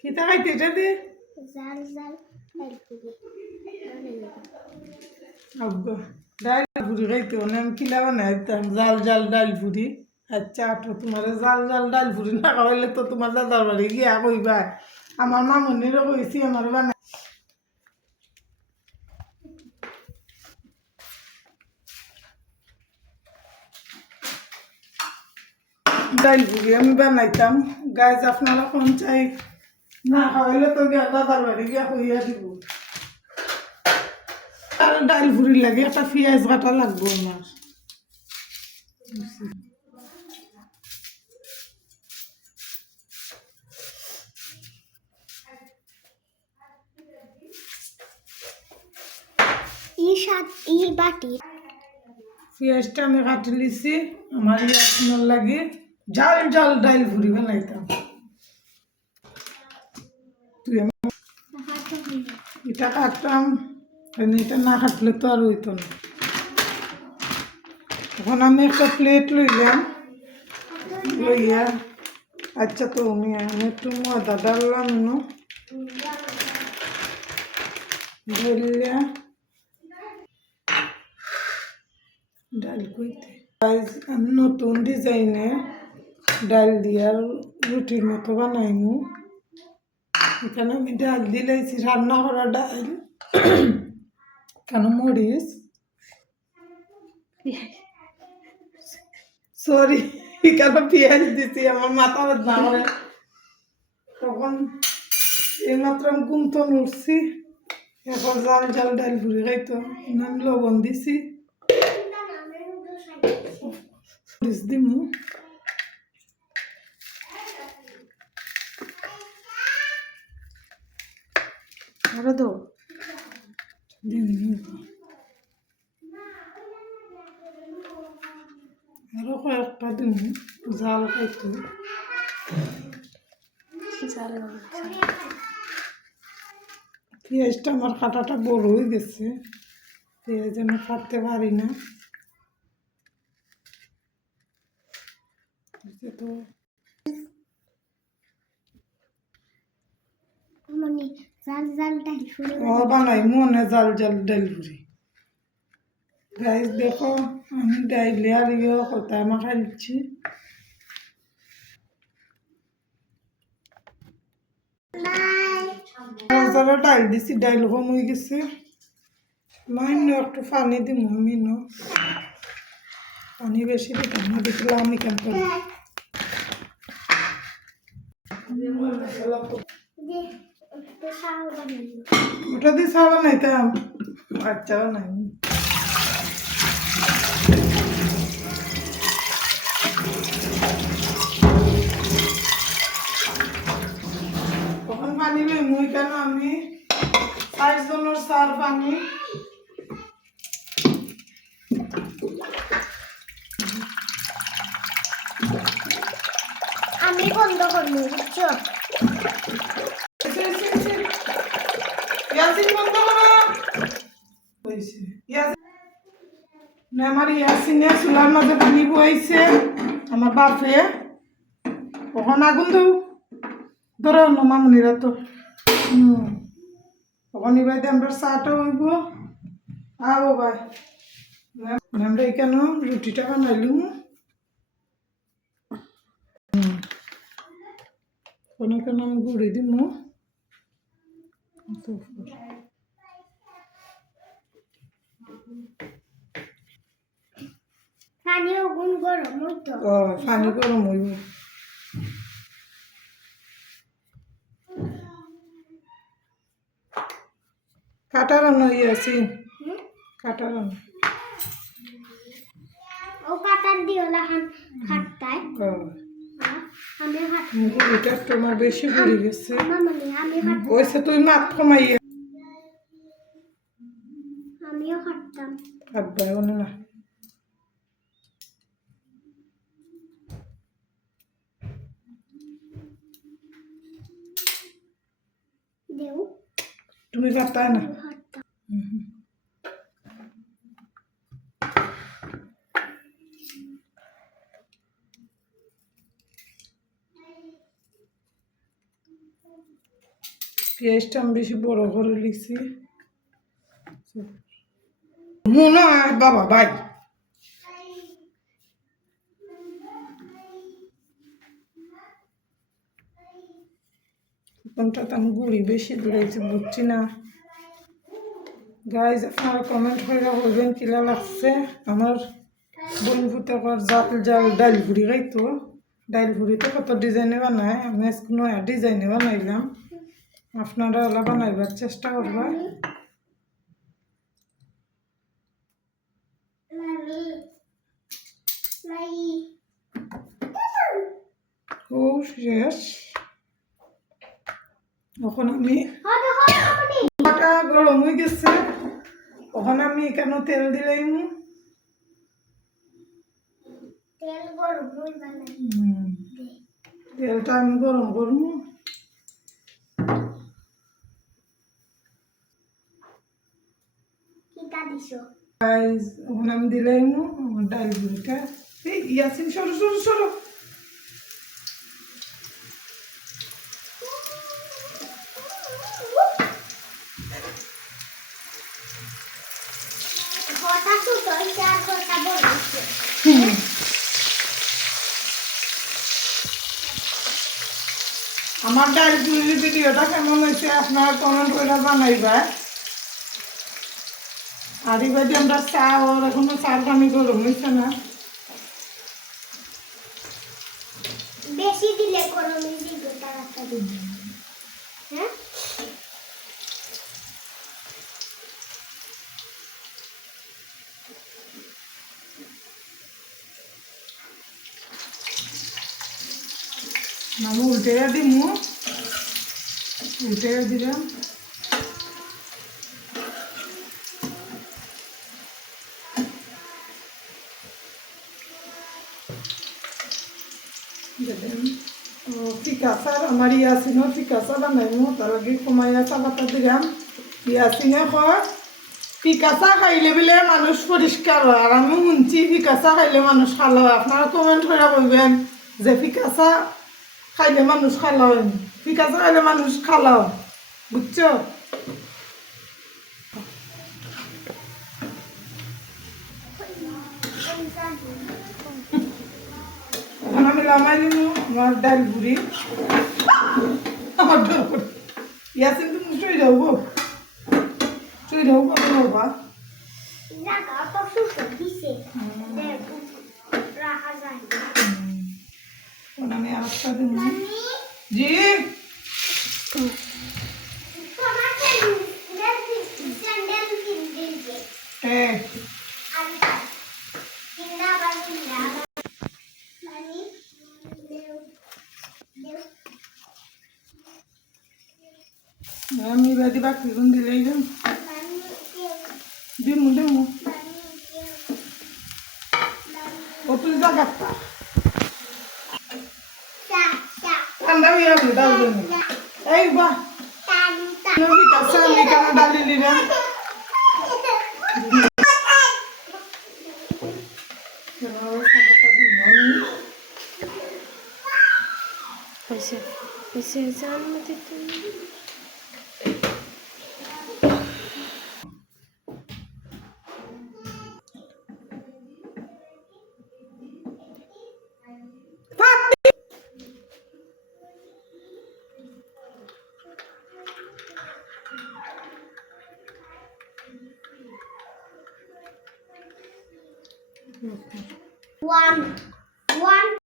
কিতা খাইতে এটা দে জাল জাল ডাল পুরি আব্বা ডাল পুরি খাইতে মানে আমি কিলা বানাইতাম জাল জাল ডাল পুরি আচ্ছা তো তোমার জাল জাল ডাল পুরি না খাওয়াইলে তো তোমার দাদার বাড়ি গিয়া কইবা আমার মামনিরও কইছি আমার বানাই ডাল পুরি আমি বানাইতাম গাইজ আপনারা কোন চাই না খাওয়াইলে তো গিয়া দাদার বাড়ি গিয়া কইয়া দিব আর ডাল পুরি লাগে একটা পেঁয়াজ কাটা লাগবো আমার ই বাটি পেঁয়াজটা আমি কাটি লিছি আমার আপনার লাগে জাল জাল ডাল পুরি বানাইতাম তুই এটা কাটতাম এটা না কাটলে তো আর হইতো না এখন আমি একটা প্লেট লইলাম লইয়া আচ্ছা তো আমি একটু ময়দা ডাললাম ঢেলিয়া ডাল কইতে আমি নতুন ডিজাইনে ডাল দিয়ার রুটির মতো বানাইমু এখানে আমি ডাল দিলেছি রান্না করা ডাল কেন মরিচ সরি কেন পেঁয়াজ দিছি আমার মাথা ব্যথা করে তখন এইমাত্র আমি গুমতন উঠছি এখন জাল জাল ডাল পুরি খাইতো আমি লবণ দিছি মরিচ দিমু আরো দাও আরো কয়েকটা দিন জাল খাইতো পেঁয়াজটা আমার কাটাটা বড় হয়ে গেছে পেঁয়াজ আমি কাটতে পারি না তো মানে জাল জাল ডাল পুরি বানাই মনে জাল জাল ডাল পুরি গাইজ দেখো আমি ডাইলে আর কোথায় মাখা দিচ্ছি যারা ডাল দিছি ডাইল কম হয়ে গেছে মান্য একটু পানি দিব আমি পানি বেশি দিতাম না দেখলে আমি কেন করি ওটা দিয়ে চা বানাইতাম আচ্ছা বানাই তখন পানি লই মুই কেন আমি 5 জনের চার পানি আমি বন্ধ করবো বুঝছো ইয়াসিন বন্ধ করো আমার ইয়াসিনে চুলার মাঝে পানি বইছে আমার বাপে কখন আগুন দেও ধরো মামনিরা তো কখন ইবাইতে আমরা চাটা হইব আবো ভাই আমরা এখানে রুটিটা বানাইলুম কোনো কোনো আমি গুড়ি দিব পানি আগুন গরম হইতো পানি গরম হইব কাটার আছি কাটার ও কাটার দিও না হাতটায় আমি হাত এটা তোমার বেশি পড়ে গেছে মামনি আমি হাত ওইসে তুই মাত কমাইয়া আমিও হাঁটতাম হাতবাই না দেও তুমি পারতা না হাঁটতাম পেঁয়াজটা আমি বেশি বড় করে লিখছি মনে হয় বাবা ভাই কোনটা তো আমি গুড়ি বেশি দিয়েছি বুঝছি না গাইজ আপনারা কমেন্ট করে বলবেন কিলা লাগছে আমার বোন ফুটে জাল জাল ডাইল ভুড়ি খাইতো ডাইল ভুড়িতে কত ডিজাইনে বানায় আমি আজকে নয়া ডিজাইনে বানাইলাম আপনারা ওলা বানাইবার চেষ্টা করবা ও শেষ এখন আমি আটা গরম হয়ে গেছে এখন আমি এখানে তেল দিলাম তেল গরম হইবা না তেলটা আমি গরম করবো কিটা দিছো গাইজ এখন আমি দিলাম আমার ডাইল ভুড়িটা এই ইয়াসিন সরো সরো সরো কথা ছোট হইছে আর কথা বড় হইছে আমার ডাইল ভুড়ির ভিডিওটা কেমন হয়েছে আপনারা কমেন্ট করে জানাইবা আর এবার আমরা চা ওর এখনো চার পানি গরম হয়েছে না বেশি দিলে গরম হয়ে যাবে তাড়াতাড়ি হ্যাঁ আমি উল্টে দিমু উল্টে দিলাম ফিকাসার আমার ইয়াসিনও ফিকাসা বানাইমু তার আগে কমাইয়া চাপাতা দিলাম ইয়াসিনে কয় ফিকাসা খাইলে বলে মানুষ পরিষ্কার হয় আর আমি শুনছি ফিকাসা খাইলে মানুষ ভালো হয় আপনারা কমেন্ট করে বলবেন যে ফিকাসা খাইলে মানুষ খালা হয় ফিকাসা খাইলে মানুষ খালা হয় বুঝছো এখন আমি লামাই দিন আমার ডাল বুড়ি আমার ডাল বুড়ি ইয়াসিন তুমি শুয়ে যাও গো শুয়ে যাও গো বাবা জায়গা তো সুন্দর দিছে রাখা যায় এখন আমি আরেকটা দিন আমি জি তোমার স্যান্ডেল কিনতে হ্যাঁ আর কিনা বাকি না মানে দেও দেও আমি এবার দিবা কিরণ দিলেই দিন মানে কেউ দিমু দিমু মানে কেউ ও তুই জাগাতা চা চা ঠান্ডা হয়ে যাবে ডাল দিন এই বাহ টান টান নবী কাছে আমি কেন ডালি দিলাম पैसे पैसे जान मत one